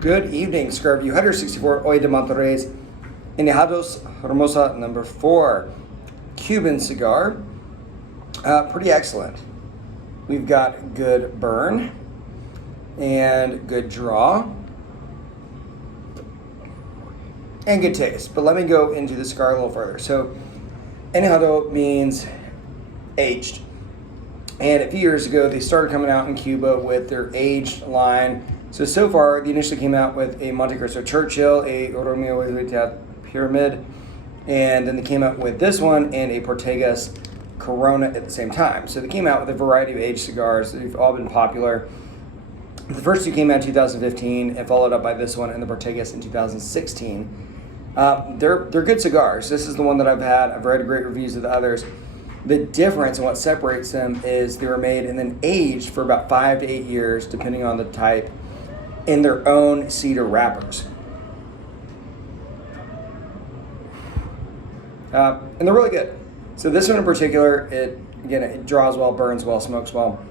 Good evening, Cigar Review 164 Hoy de Monterrey's AñEJADOS Hermosa number 4 Cuban cigar. Pretty excellent. We've got good burn and good draw and good taste. But let me go into the cigar a little further. So añejado means aged. And a few years ago, they started coming out in Cuba with their aged line. So far, they initially came out with a Monte Cristo Churchill, a Romeo Pyramid, and then they came out with this one and a Portegas Corona at the same time. So they came out with a variety of aged cigars. They've all been popular. The first two came out in 2015 and followed up by this one and the Portegas in 2016. They're good cigars. This is the one that I've had. I've read great reviews of the others. The difference and what separates them is they were made and then aged for about 5 to 8 years, depending on the type, in their own cedar wrappers. And they're really good. So this one in particular, it draws well, burns well, smokes well.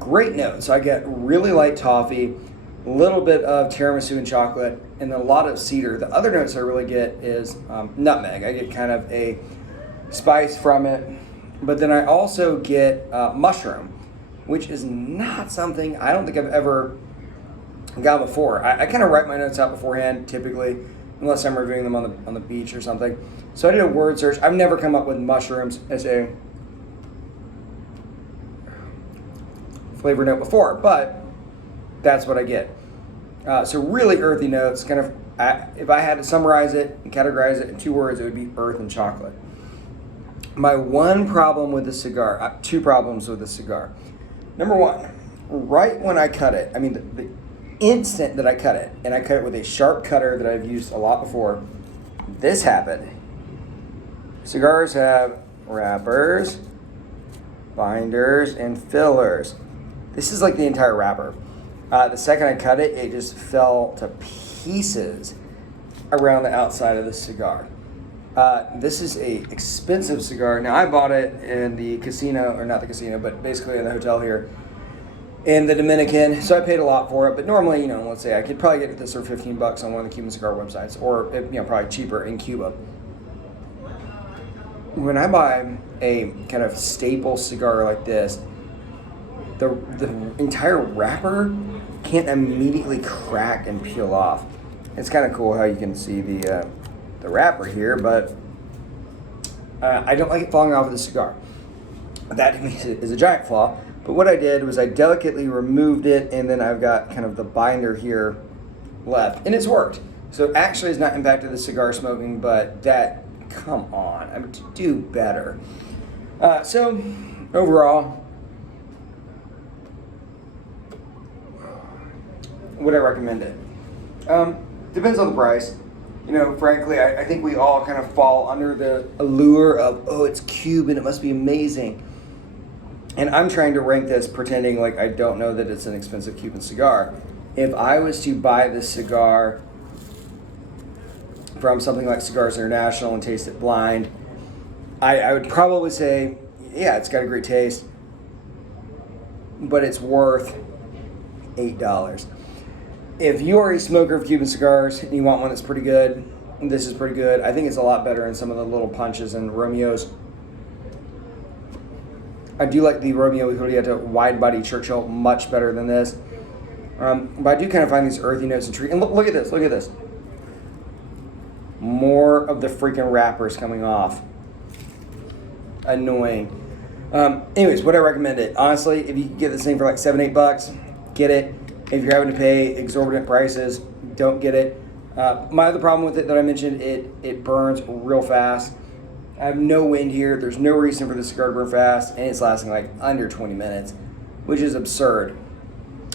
Great notes. So I get really light toffee, a little bit of tiramisu and chocolate, and a lot of cedar. The other notes I really get is nutmeg. I get kind of a spice from it, but then I also get mushroom, which is not something I don't think I've ever got before. I kind of write my notes out beforehand, typically, unless I'm reviewing them on the beach or something. So I did a word search. I've never come up with mushrooms as a flavor note before, but that's what I get. So really earthy notes, kind of, if I had to summarize it and categorize it in 2 words, it would be earth and chocolate. My one problem with the cigar, 2 problems with the cigar. Number 1, right when I cut it, I mean the instant that I cut it, and I cut it with a sharp cutter that I've used a lot before, this happened. Cigars have wrappers, binders, and fillers. This is like the entire wrapper. The second I cut it, it just fell to pieces around the outside of the cigar. This is a expensive cigar. Now I bought it in the casino, or not the casino, but basically in the hotel here in the Dominican, so I paid a lot for it. But normally, let's say I could probably get this for $15 on one of the Cuban cigar websites, or probably cheaper in Cuba. When I buy a kind of staple cigar like this, the entire wrapper can't immediately crack and peel off. It's kind of cool how you can see the wrapper here, but I don't like it falling off of the cigar. That is a giant flaw. But what I did was I delicately removed it, and then I've got kind of the binder here left, and it's worked. So it actually has not impacted the cigar smoking, but come on, I mean, to do better. So overall, would I recommend it? Depends on the price. Frankly, I think we all kind of fall under the allure of, oh, it's Cuban, it must be amazing. And I'm trying to rank this pretending like I don't know that it's an expensive Cuban cigar. If I was to buy this cigar from something like Cigars International and taste it blind, I would probably say, yeah, it's got a great taste, but it's worth $8. If you are a smoker of Cuban cigars and you want one that's pretty good, this is pretty good. I think it's a lot better than some of the little punches and Romeos. I do like the Romeo y Julieta wide body Churchill much better than this. But I do kind of find these earthy notes intriguing. And look at this. More of the freaking wrappers coming off. Annoying. Anyways, would I recommend it? Honestly, if you could get this thing for like $7-8, get it. If you're having to pay exorbitant prices, don't get it. My other problem with it that I mentioned, it burns real fast. I have no wind here. There's no reason for the cigar to burn fast, and it's lasting like under 20 minutes, which is absurd.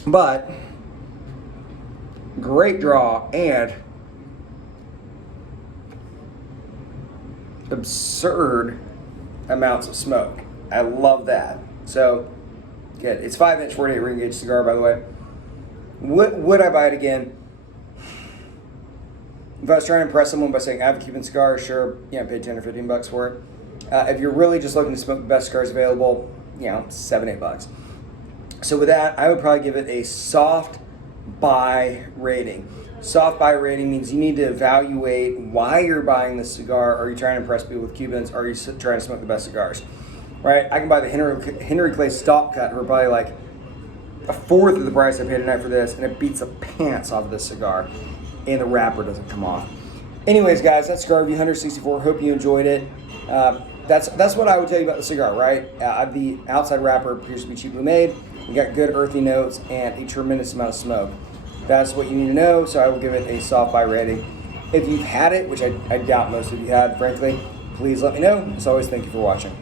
But great draw and absurd amounts of smoke. I love that. So, good. It's 5-inch 48 ring gauge cigar, by the way. Would I buy it again? If I was trying to impress someone by saying I have a Cuban cigar, sure, pay 10 or $15 for it. If you're really just looking to smoke the best cigars available, $7-8. So with that, I would probably give it a soft buy rating. Soft buy rating means you need to evaluate why you're buying the cigar. Are you trying to impress people with Cubans? Or are you trying to smoke the best cigars? Right? I can buy the Henry Clay Stalk Cut for probably like a fourth of the price I paid tonight for this, and it beats the pants off of this cigar, and the wrapper doesn't come off. Anyways, guys, that's Cigar Review 164. Hope you enjoyed it. That's what I would tell you about the cigar, right? The outside wrapper appears to be cheaply made. You got good earthy notes and a tremendous amount of smoke. That's what you need to know, so I will give it a soft buy rating. If you've had it, which I doubt most of you had, frankly, please let me know. As always, thank you for watching.